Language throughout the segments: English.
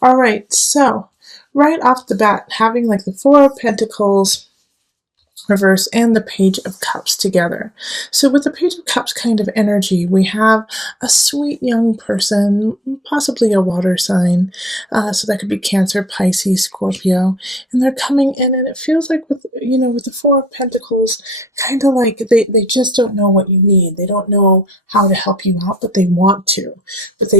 All right, so right off the bat, having like the Four of Pentacles reverse and the Page of Cups together. So with the Page of Cups kind of energy, we have a sweet young person, possibly a water sign. So that could be Cancer, Pisces, Scorpio, and they're coming in, and it feels like with the Four of Pentacles, kind of like they just don't know what you need. They don't know how to help you out, but they want to. But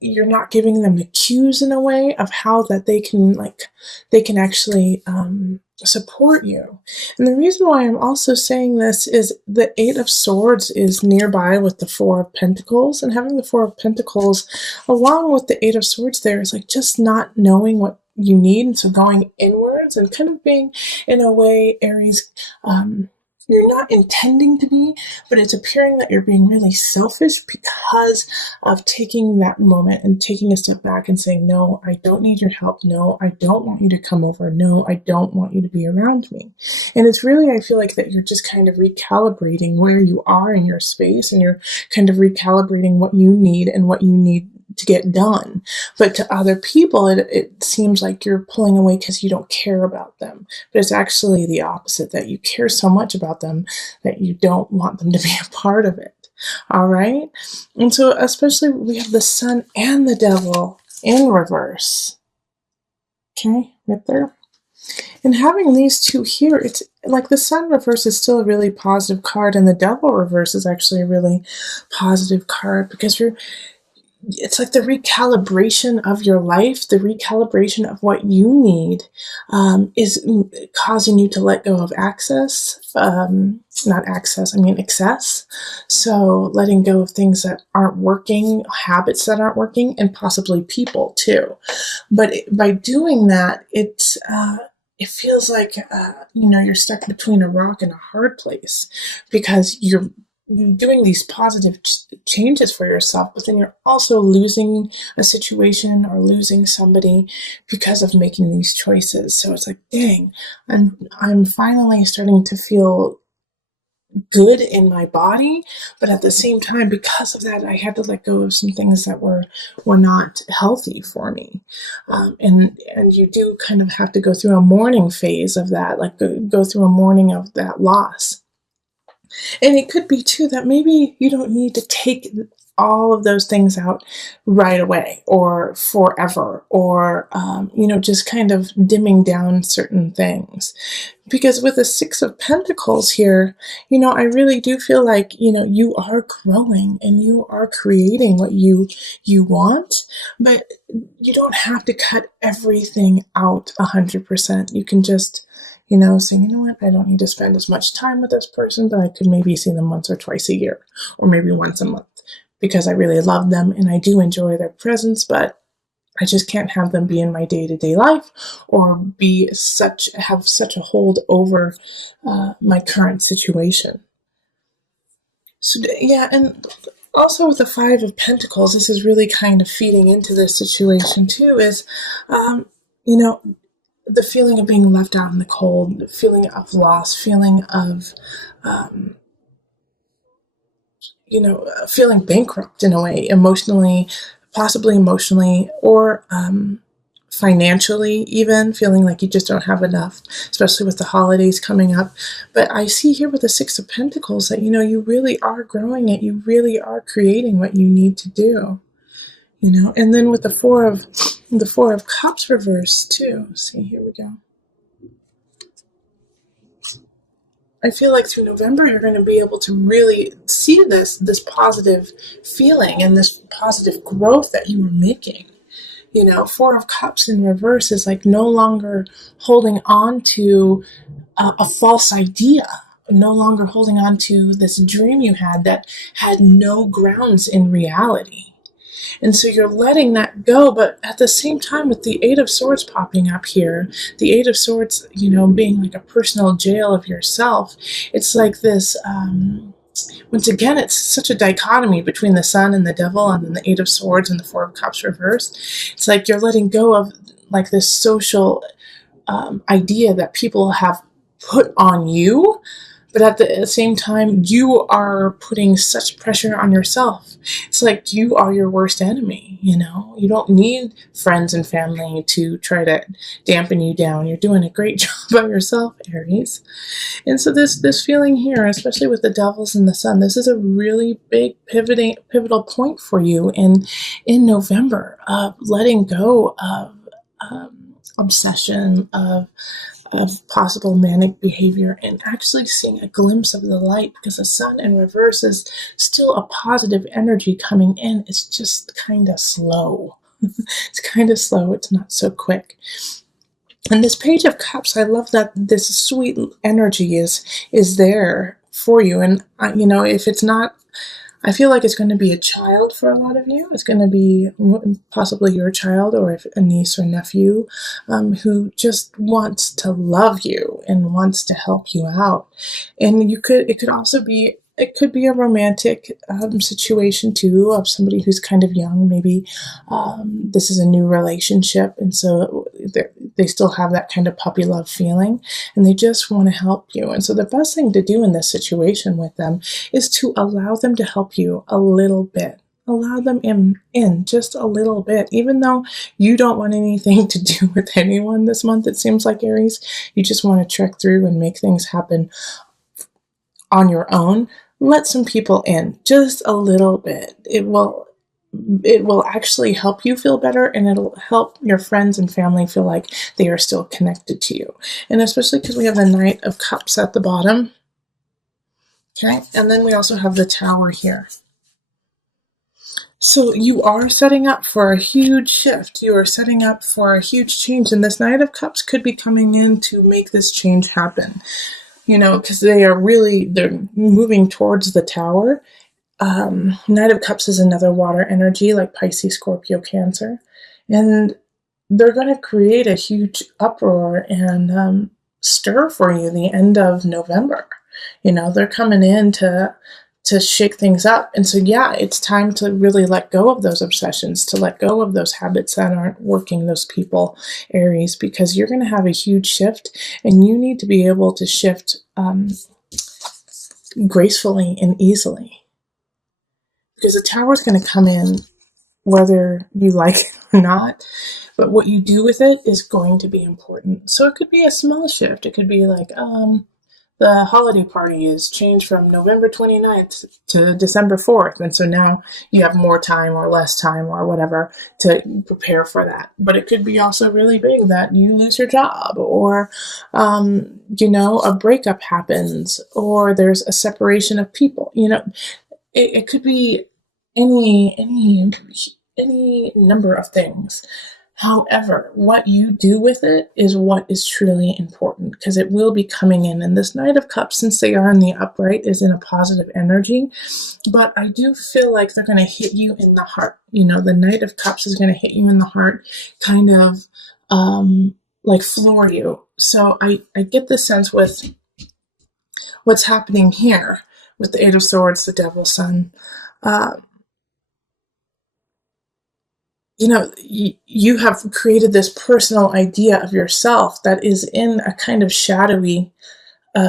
you're not giving them the cues in a way of how that they can actually support you. And the reason why I'm also saying this is the Eight of Swords is nearby with the Four of Pentacles, and having the Four of Pentacles along with the Eight of Swords there is like just not knowing what you need, and so going inwards and kind of being, in a way, Aries, you're not intending to be, but it's appearing that you're being really selfish because of taking that moment and taking a step back and saying, no, I don't need your help. No, I don't want you to come over. No, I don't want you to be around me. And it's really, I feel like that you're just kind of recalibrating where you are in your space, and you're kind of recalibrating what you need and what you need to get done. But to other people, it seems like you're pulling away because you don't care about them. But it's actually the opposite, that you care so much about them that you don't want them to be a part of it. All right? And so especially we have the Sun and the Devil in reverse. Okay, right there. And having these two here, it's like the Sun reverse is still a really positive card, and the Devil reverse is actually a really positive card, because it's like the recalibration of your life, the recalibration of what you need, is causing you to let go of excess. So letting go of things that aren't working, habits that aren't working, and possibly people too. But by doing that, it feels like, you're stuck between a rock and a hard place, because you're doing these positive changes for yourself, but then you're also losing a situation or losing somebody because of making these choices. So it's like, dang, I'm finally starting to feel good in my body, but at the same time, because of that, I had to let go of some things that were not healthy for me. And you do kind of have to go through a mourning phase of that, like go through a mourning of that loss. And it could be too that maybe you don't need to take all of those things out right away or forever, or, just kind of dimming down certain things. Because with the Six of Pentacles here, I really do feel like, you are growing and you are creating what you want, but you don't have to cut everything out 100%. You can just saying, what, I don't need to spend as much time with this person, but I could maybe see them once or twice a year, or maybe once a month, because I really love them and I do enjoy their presence, but I just can't have them be in my day-to-day life or have such a hold over my current situation. So yeah, and also with the Five of Pentacles, this is really kind of feeding into this situation too, is, the feeling of being left out in the cold, the feeling of loss, feeling of, feeling bankrupt in a way, possibly emotionally, or financially, even feeling like you just don't have enough, especially with the holidays coming up. But I see here with the Six of Pentacles that, you really are growing it. You really are creating what you need to do. And then with the Four of Cups reverse too. See, here we go. I feel like through November, you're going to be able to really see this positive feeling and this positive growth that you were making. Four of Cups in reverse is like no longer holding on to a false idea, no longer holding on to this dream you had that had no grounds in reality. And so you're letting that go, but at the same time, with the Eight of Swords popping up here, the Eight of Swords, being like a personal jail of yourself, it's like this, once again, it's such a dichotomy between the Sun and the Devil, and then the Eight of Swords and the Four of Cups reversed. It's like you're letting go of like this social idea that people have put on you, but at the same time, you are putting such pressure on yourself. It's like you are your worst enemy, you know? You don't need friends and family to try to dampen you down. You're doing a great job by yourself, Aries. And so this feeling here, especially with the devils and the sun, this is a really big pivotal point for you in November of letting go of obsession, of possible manic behavior, and actually seeing a glimpse of the light, because the sun in reverse is still a positive energy coming in. It's just kind of slow. It's kind of slow. It's not so quick. And this Page of Cups, I love that this sweet energy is there for you. And you know, if it's not, I feel like it's going to be a child for a lot of you. It's going to be possibly your child, or if a niece or nephew, who just wants to love you and wants to help you out. And it could also be, it could be a romantic situation too, of somebody who's kind of young. Maybe this is a new relationship, and so they still have that kind of puppy love feeling, and they just want to help you. And so the best thing to do in this situation with them is to allow them to help you a little bit. Allow them in just a little bit, even though you don't want anything to do with anyone this month. It seems like, Aries, you just want to trek through and make things happen on your own. Let some people in just a little bit. It will actually help you feel better, and it'll help your friends and family feel like they are still connected to you. And especially because we have the Knight of Cups at the bottom. Okay, and then we also have the Tower here. So you are setting up for a huge shift. You are setting up for a huge change, and this Knight of Cups could be coming in to make this change happen. You know, because they're moving towards the Tower. Knight of Cups is another water energy, like Pisces, Scorpio, Cancer. And they're going to create a huge uproar and stir for you the end of November. You know, they're coming in to shake things up. And so, yeah, it's time to really let go of those obsessions, to let go of those habits that aren't working, those people, Aries, because you're going to have a huge shift, and you need to be able to shift gracefully and easily. Because the Tower is going to come in whether you like it or not, but what you do with it is going to be important. So it could be a small shift. It could be like, the holiday party is changed from November 29th to December 4th. And so now you have more time or less time or whatever to prepare for that. But it could be also really big that you lose your job, or, you know, a breakup happens, or there's a separation of people. You know, it could be any number of things. However, what you do with it is what is truly important, because it will be coming in. And this Knight of Cups, since they are in the upright, is in a positive energy. But I do feel like they're going to hit you in the heart. You know, the Knight of Cups is going to hit you in the heart, kind of like floor you. So I get the sense with what's happening here with the Eight of Swords, the Devil, Sun. You know, you have created this personal idea of yourself that is in a kind of shadowy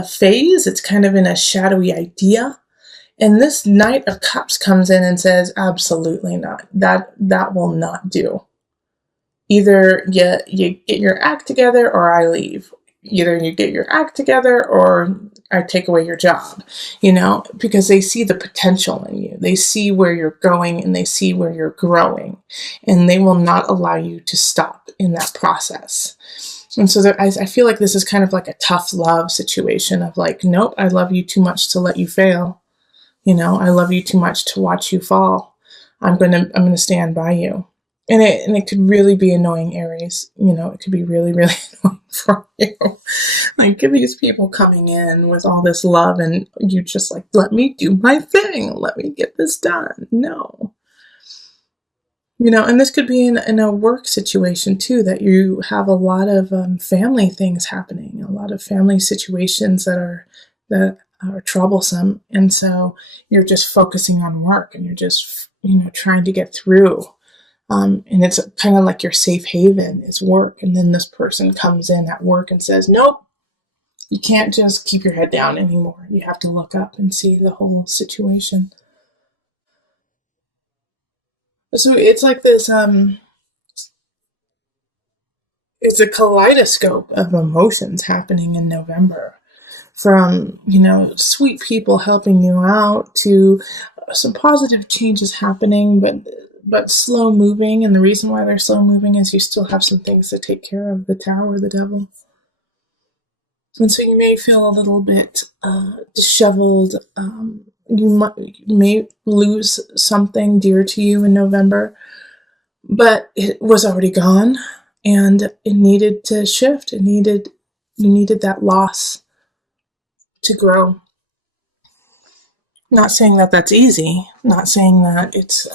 phase. It's kind of in a shadowy idea. And this Knight of Cups comes in and says, absolutely not. That will not do. Either you get your act together, or I leave. Either you get your act together, or I take away your job, you know, because they see the potential in you. They see where you're going, and they see where you're growing, and they will not allow you to stop in that process. And so I feel like this is kind of like a tough love situation of like, nope, I love you too much to let you fail. You know, I love you too much to watch you fall. I'm going to stand by you. And it could really be annoying, Aries. You know, it could be really, really annoying for you. Like, these people coming in with all this love, and you just like, let me do my thing. Let me get this done. No. You know, and this could be in a work situation too, that you have a lot of family things happening, a lot of family situations that are troublesome. And so you're just focusing on work, and you're just, you know, trying to get through. And it's kind of like your safe haven is work. And then this person comes in at work and says, nope, You can't just keep your head down anymore. You have to look up and see the whole situation. So it's like this, it's a kaleidoscope of emotions happening in November. From, sweet people helping you out to some positive changes happening, but slow moving. And the reason why they're slow moving is you still have some things to take care of, the tower, the devil. And so you may feel a little bit disheveled. You may lose something dear to you in November, but it was already gone, and it needed to shift. You needed that loss to grow. Not saying that that's easy. Not saying that it's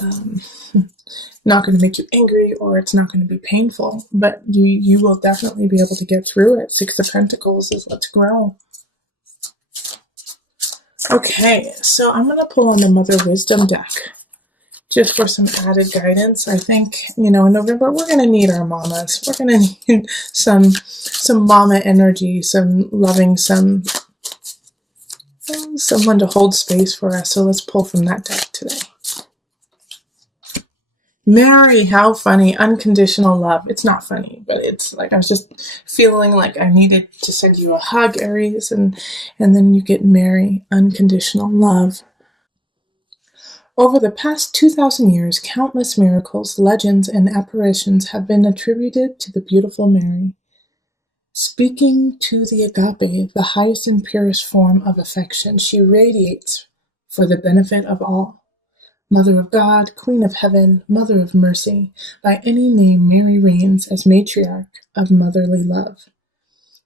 not going to make you angry or it's not going to be painful, but you will definitely be able to get through it. Six of Pentacles is let's grow. Okay, so I'm going to pull on the Mother Wisdom deck just for some added guidance. I think, in November, we're going to need our mamas. We're going to need some mama energy, some loving, someone to hold space for us. So let's pull from that deck today. Mary, how funny. Unconditional love. It's not funny, but it's like I was just feeling like I needed to send you a hug, Aries, and then you get Mary, unconditional love. Over the past 2,000 years, countless miracles, legends, and apparitions have been attributed to the beautiful Mary. Speaking to the agape, the highest and purest form of affection, she radiates for the benefit of all. Mother of God, Queen of Heaven, Mother of Mercy, by any name Mary reigns as matriarch of motherly love.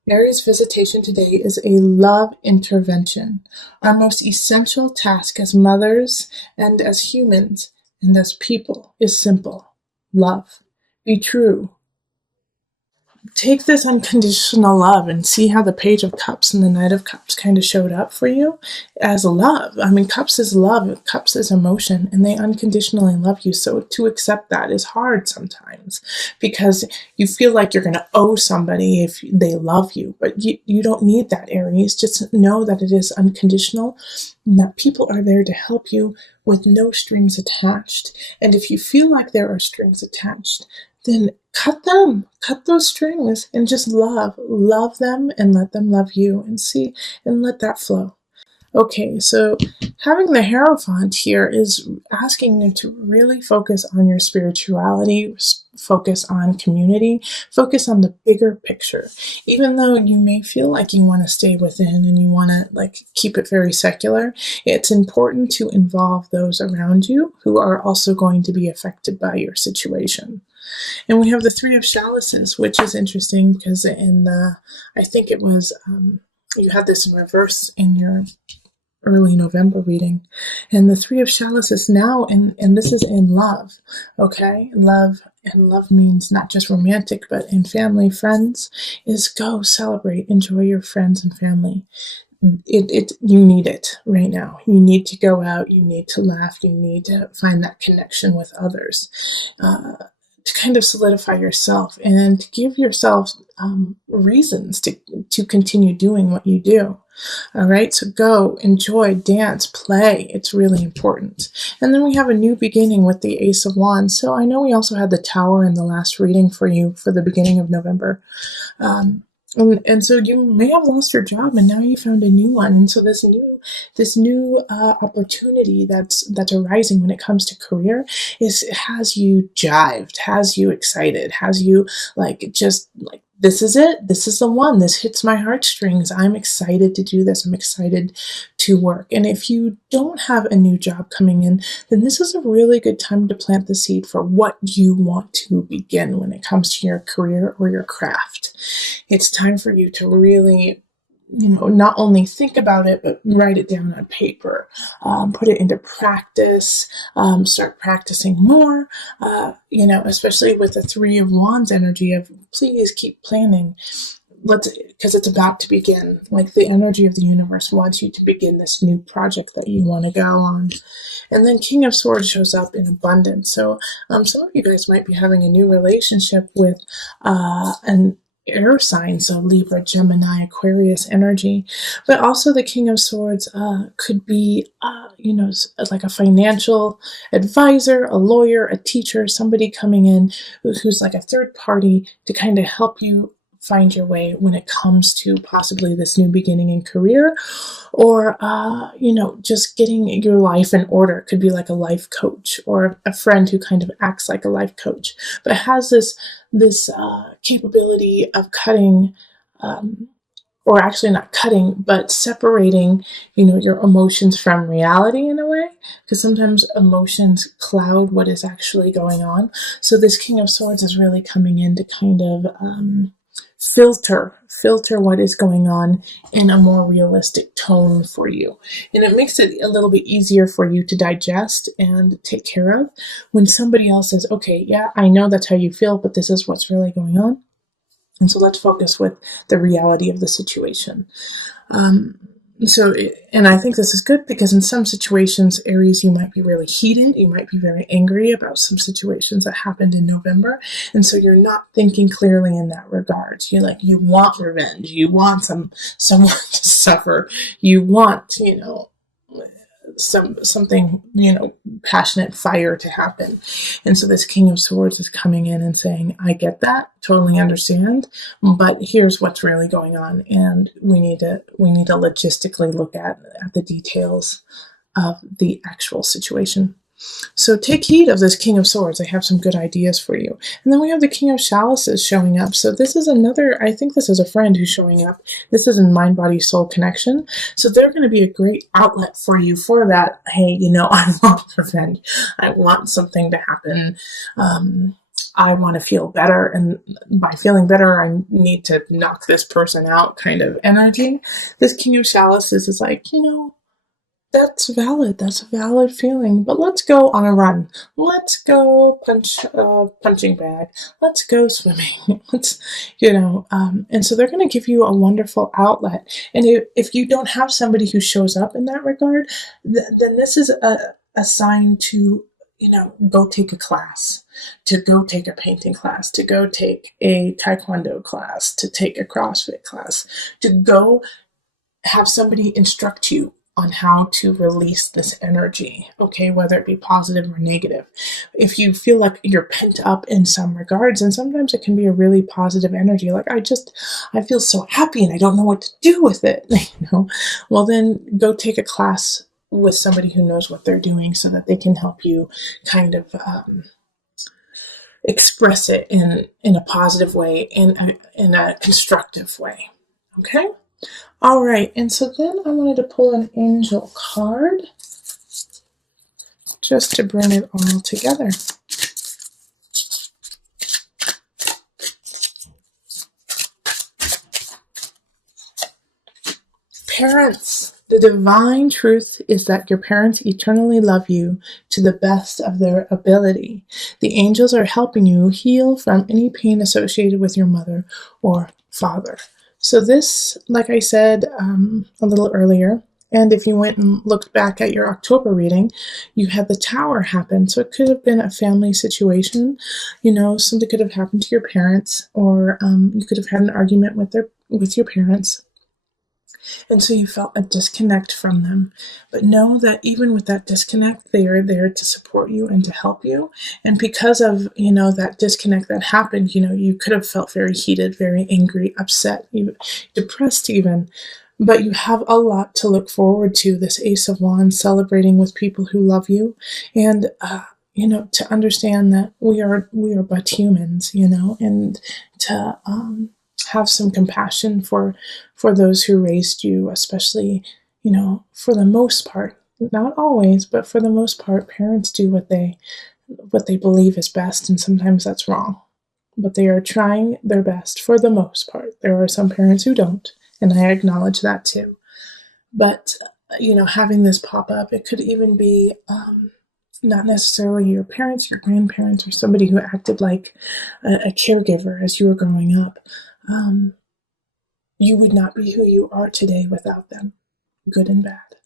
Mary's visitation today is a love intervention. Our most essential task as mothers and as humans and as people is simple. Love. Be true. Take this unconditional love and see how the Page of Cups and the Knight of Cups kind of showed up for you as love. I mean, Cups is love, Cups is emotion, and they unconditionally love you. So to accept that is hard sometimes because you feel like you're going to owe somebody if they love you. But you don't need that, Aries. Just know that it is unconditional and that people are there to help you with no strings attached. And if you feel like there are strings attached, then cut them, cut those strings, and just love them and let them love you and let that flow. Okay, so having the Hierophant here is asking you to really focus on your spirituality, focus on community, focus on the bigger picture. Even though you may feel like you want to stay within and you want to keep it very secular, it's important to involve those around you who are also going to be affected by your situation. And we have the Three of Chalices, which is interesting because I think it was, you had this in reverse in your early November reading. And the Three of Chalices now, and this is in love, okay? Love means not just romantic, but in family, friends, is go celebrate, enjoy your friends and family. You need it right now. You need to go out, you need to laugh, you need to find that connection with others. To kind of solidify yourself and to give yourself reasons to continue doing what you do. All right, so go, enjoy, dance, play. It's really important. And then we have a new beginning with the Ace of Wands. So I know we also had the Tower in the last reading for you for the beginning of November. And so you may have lost your job and now you found a new one. And so this new opportunity that's arising when it comes to career has you jived, has you excited, has you this is it. This is the one. This hits my heartstrings. I'm excited to do this. I'm excited to work. And if you don't have a new job coming in, then this is a really good time to plant the seed for what you want to begin when it comes to your career or your craft. It's time for you to really, not only think about it, but write it down on paper, put it into practice, start practicing more, especially with the Three of Wands energy of please keep planning. Because it's about to begin. Like the energy of the universe wants you to begin this new project that you want to go on. And then King of Swords shows up in abundance. So some of you guys might be having a new relationship with air signs, so Libra, Gemini, Aquarius energy. But also the King of Swords could be, like a financial advisor, a lawyer, a teacher, somebody coming in who's like a third party to kind of help you find your way when it comes to possibly this new beginning in career, or just getting your life in order. It could be like a life coach or a friend who kind of acts like a life coach, but has this capability of cutting, or actually not cutting, but separating, your emotions from reality in a way, because sometimes emotions cloud what is actually going on. So this King of Swords is really coming in to kind of filter what is going on in a more realistic tone for you. And it makes it a little bit easier for you to digest and take care of when somebody else says, okay, yeah, I know that's how you feel, but this is what's really going on. And so let's focus with the reality of the situation. And I think this is good because in some situations, Aries, you might be really heated. You might be very angry about some situations that happened in November. And so you're not thinking clearly in that regard. You want revenge. You want someone to suffer. You want, something, passionate fire to happen. And so this King of Swords is coming in and saying, I get that, totally understand, but here's what's really going on, and we need to logistically look at the details of the actual situation. So take heed of this King of Swords. I have some good ideas for you. And then we have the King of Chalices showing up. So this is I think this is a friend who's showing up. This is in mind, body, soul connection. So they're going to be a great outlet for you for that. Hey, I want revenge. I want something to happen. I want to feel better. And by feeling better, I need to knock this person out kind of energy. This King of Chalices is like, that's valid. That's a valid feeling. But let's go on a run. Let's go punching bag. Let's go swimming. And so they're going to give you a wonderful outlet. And if you don't have somebody who shows up in that regard, then this is a sign to, go take a class, to go take a painting class, to go take a taekwondo class, to take a CrossFit class, to go have somebody instruct you on how to release this energy, okay, whether it be positive or negative. If you feel like you're pent up in some regards, and sometimes it can be a really positive energy, like I feel so happy and I don't know what to do with it, well then go take a class with somebody who knows what they're doing so that they can help you kind of express it in a positive way, in a constructive way, okay? All right, and so then I wanted to pull an angel card just to bring it all together. Parents, the divine truth is that your parents eternally love you to the best of their ability. The angels are helping you heal from any pain associated with your mother or father. So this, like I said a little earlier, and if you went and looked back at your October reading, you had the Tower happen. So it could have been a family situation. Something could have happened to your parents, or you could have had an argument with your parents. And so you felt a disconnect from them. But know that even with that disconnect, they are there to support you and to help you. And because of, that disconnect that happened, you could have felt very heated, very angry, upset, even depressed even. But you have a lot to look forward to, this Ace of Wands, celebrating with people who love you. And, to understand that we are but humans, and to have some compassion for those who raised you, especially, for the most part, not always, but for the most part, parents do what they believe is best, and sometimes that's wrong. But they are trying their best for the most part. There are some parents who don't, and I acknowledge that too. But, having this pop up, it could even be not necessarily your parents, your grandparents, or somebody who acted like a caregiver as you were growing up. You would not be who you are today without them, good and bad.